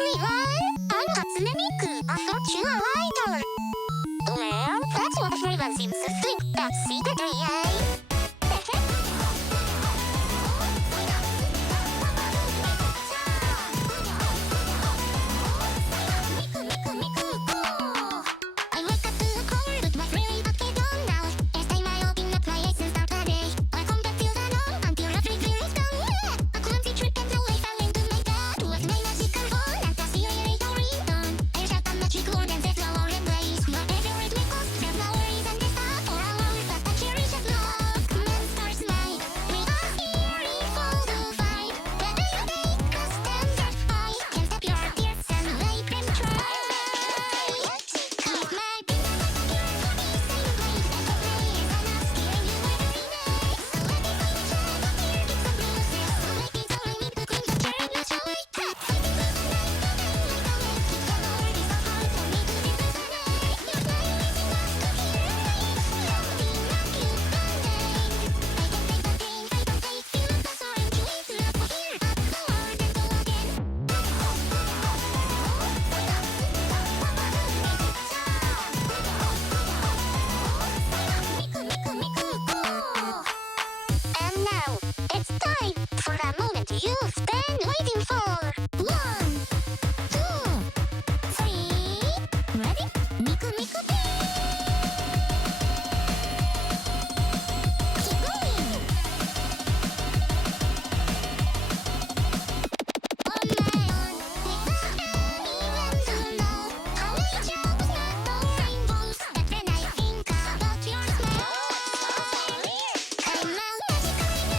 everyone! I'm Hatsune Miku, a virtual idol. Well, that's what everyone seems to think that's secretly, eh? I wake up to the cold with my really bucket on now. Every time I open up my eyes and start a day, I come back to the norm until everything is gone. Yeah, a clumsy trick until I fell into my bed with my magical phone and the serious ringtone. I shout a magic word and set the world ablaze. My favorite because there's no worries and this stuff for hours that I cherish as love. Monsters might, we are here for the fight. Whether you take a stand or I can stop your tears and make them try. Keep my beat up like a cure for the same place that the play is on us, scaring you every night. So let me find a shadow here, keep some bruises. So make it all I need to clean the cherry, not your way. Fighting through the night, the day like a wave. Keep the Lord is so hard for me to disresonate. Your smile is enough to hear a pain. Floating like you band-aid. I can take the pain, I don't take feel the sorrow. Choose to look for here, up the word and go again. And now, it's time for the moment you've been waiting for. 1, 2, 3, ready? Miku Miku Day! Keep going! On my own, without anyone to know how I chose not those rainbows. But when I think about your smile, I'm a magically bright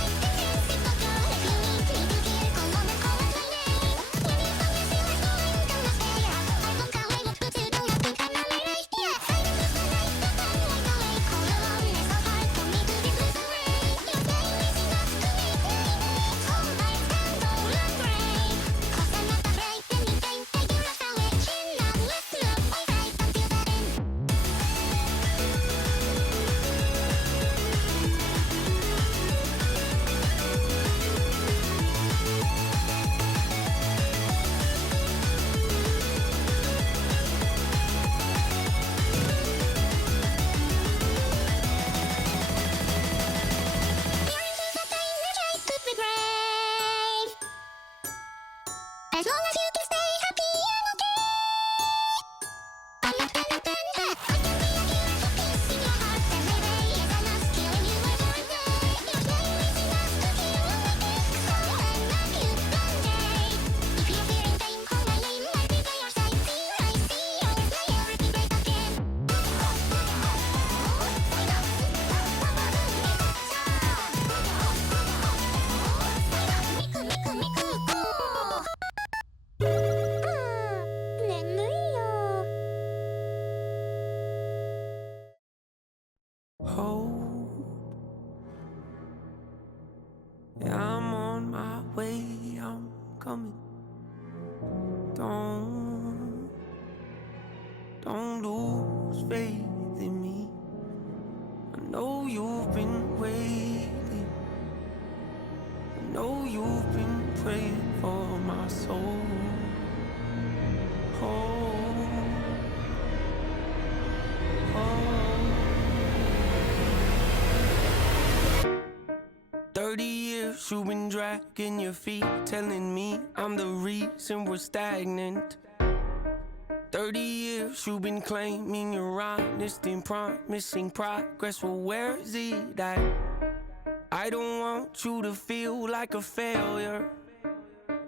and sensible girl. If you need me to get come on and call out my name. When you find me still is going down the stairs, I won't call, I won't put you down, I think I'm alright. Yeah, fighting through the night, the time like a wave. All alone, it's so hard for me to disagree. Your smile is enough to make me wait. All my stand all unbrave. 'Cause I'm not afraid anything. I do rush away, chin up, let's look alright until the end. Guarantees that I never tried could be brave. As long as you can stay happy and okay. I'm not gonna turn back. I can be a cure for peace in your heart. And maybe it's enough killing you every day. Your smile is enough to heal all my pain. So I'm a cute band-aid. If you're feeling pain, call my name. I'll be by your side. Till I see your smile every break again. Miku Miku Miku. 眠いよ。Hope, yeah, I'm on my way, I'm coming. Don't lose faith in me. I know you've been waiting. I know you've been praying for my soul. Hope, hope. 30 years you've been dragging your feet, telling me I'm the reason we're stagnant. 30 years you've been claiming you're honest and promising progress. Well, where is it at? I don't want you to feel like a failure.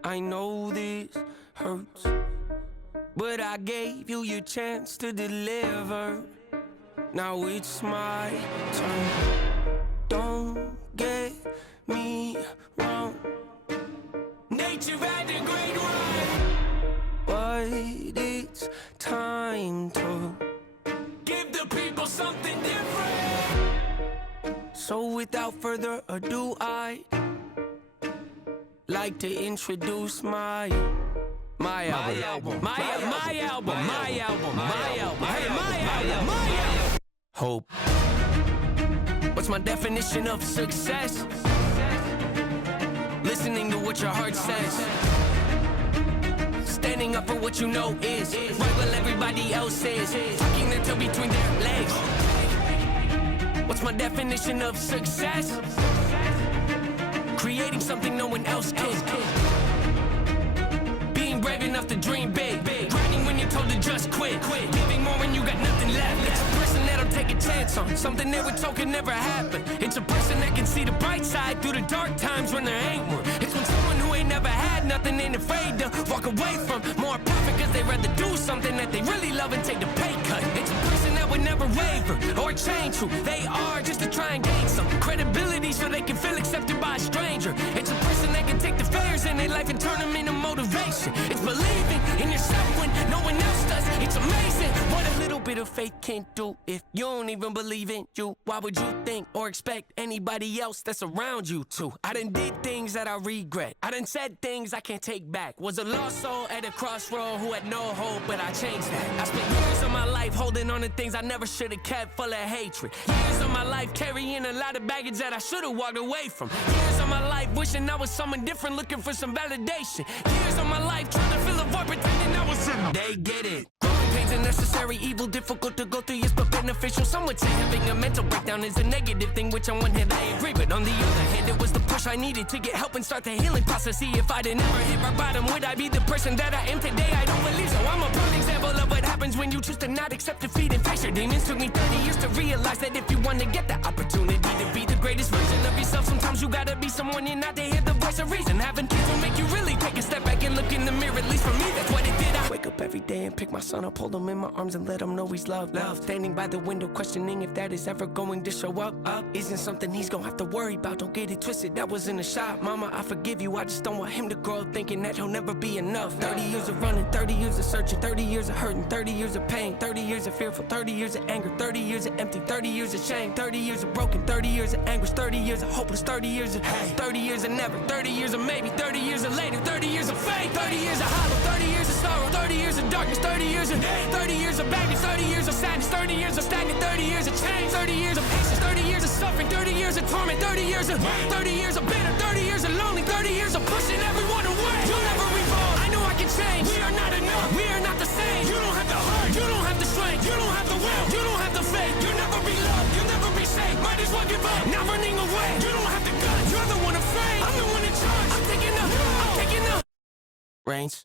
I know this hurts, but I gave you your chance to deliver. Now it's my turn. Don't get me wrong, nature had a great run, but it's time to give the people something different. So without further ado, I'd like to introduce my album. Hope. What's my definition of success? Listening to what your heart says. Standing up up for what you know is right while everybody else is tucking their tail between their legs. What's my definition of success? Creating something no one else can. Being brave enough to dream big. Grinding when you're told to just quit. Giving more when you got nothing left. It's a person that'll take a chance on something they were told could never happen. It's a person that can see the bright side through the dark times when there ain't one. It's when someone who ain't never had nothing ain't afraid to walk away from more profit because they'd rather do something that they really love and take the pay cut. It's a person that would never waver or change who they are just to try and gain some credibility so they can feel accepted by a stranger. It's a person that can take the failures in their life and turn them into motivation. It's believing in yourself when no one else does. It's amazing what a little bit of faith can do. If you don't even believe in you, why would you think or expect anybody else that's around you to? I done did things that I regret. I done said things I can't take back. Was a lost soul at a crossroad who had no hope, but I changed that. I spent years of my life holding on to things I never should have kept, full of hatred. Years of my life carrying a lot of baggage that I should have walked away from. Years of my life wishing I was someone different, looking for some validation. Years of my life trying to fill a void, pretending I was in. They get it. Growing pains a necessary evil, difficult to go through, yes, but beneficial. Some would say having a mental breakdown is a negative thing, which on one hand I agree, but on the other hand, it was the push I needed to get help and start the healing process. See, if I'd never hit my bottom, would I be the person that I am today? I don't believe so. I'm a prime example of what happens when you choose to not accept defeat and face your demons. Took me 30 years to realize that if you want to get the opportunity to be the greatest version of yourself, sometimes you gotta be someone you're not to hear the voice of reason. Having kids will make you really take a step back and look in the mirror. At least for me, that's what it did. I wake up every day and pick my son up, hold him in my arms and let him know he's loved. Standing by the window, questioning if that is ever going to show up. Isn't something he's gonna have to worry about. Don't get it twisted, that was in a shot. Mama, I forgive you, I just don't want him to grow up thinking that he'll never be enough. 30 years of running, 30 years of searching, 30 years of hurting, 30 years of pain, 30 years of fearful, 30 years of anger, 30 years of empty, 30 years of shame, 30 years of broken, 30 years of anguish, 30 years of hopeless, 30 years of hate, 30 years of never, 30 years of maybe, 30 years of later, 30 years of faith, 30 years of hollow, 30 years of sorrow, 30 years of darkness, 30 years of 30 years of baggage, 30 years of sadness, 30 years of stagnant, 30 years of change, 30 years of patience, 30 years of suffering, 30 years of torment, 30 years of 30 years of bitter, 30 years of lonely, 30 years of pushing everyone away. You'll never revolve. I know I can change. We are not enough. We are not the same. You don't have the heart. You don't have the strength. You don't have the will. You don't have the faith. You'll never be loved. You'll never be safe. Might as well give up. Not running away. You don't have the guts. You're the one afraid. I'm the one in charge. I'm taking the reins.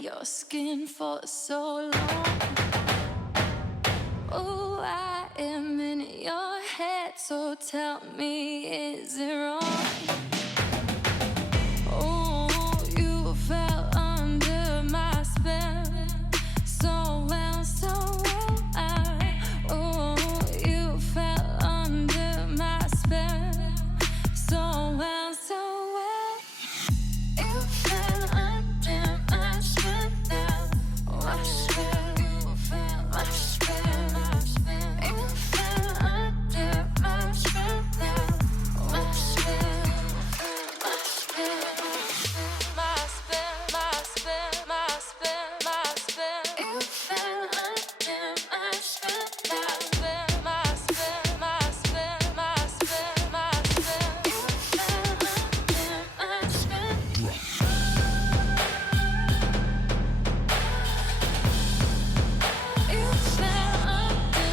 Your skin for so long. Oh, I am in your head, so tell me, is it wrong? Oh, you fell under my spell, so well, so well. Oh, you fell under my spell, so well, so well. You fell under my spell. My spell, you fell, my spell, my spell. You fell under my spell now. My spell, my spell, my spell, my spell, my spell, my spell. You fell under my spell now. My spell, my spell, my spell, my spell. You fell under my spell. My spell, my spell,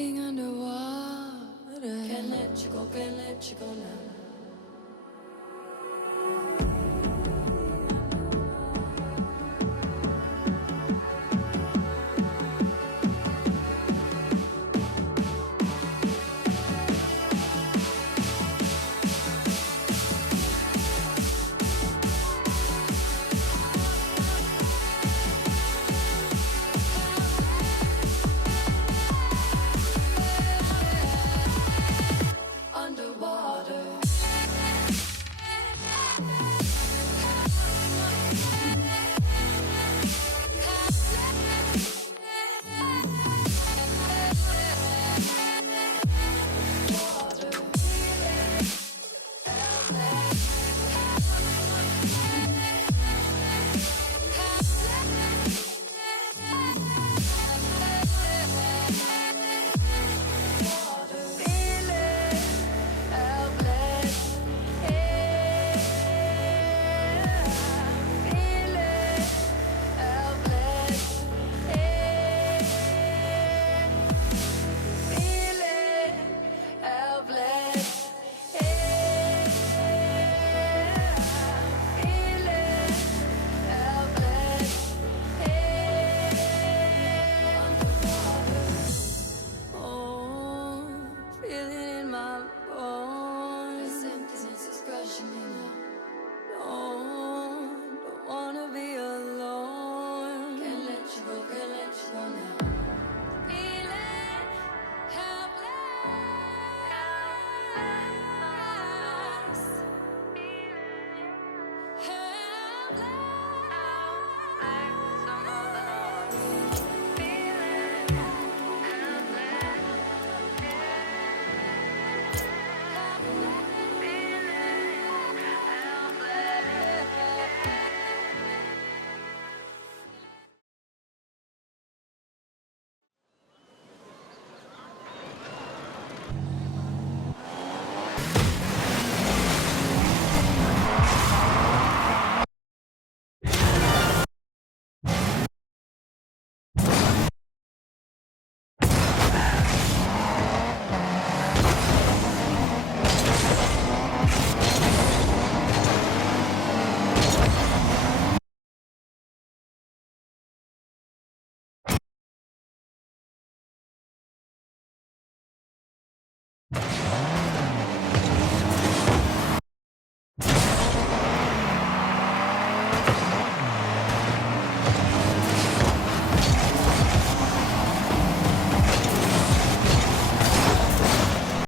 Breathing underwater. Can't let you go, can't let you go now. Underwater. Helpless.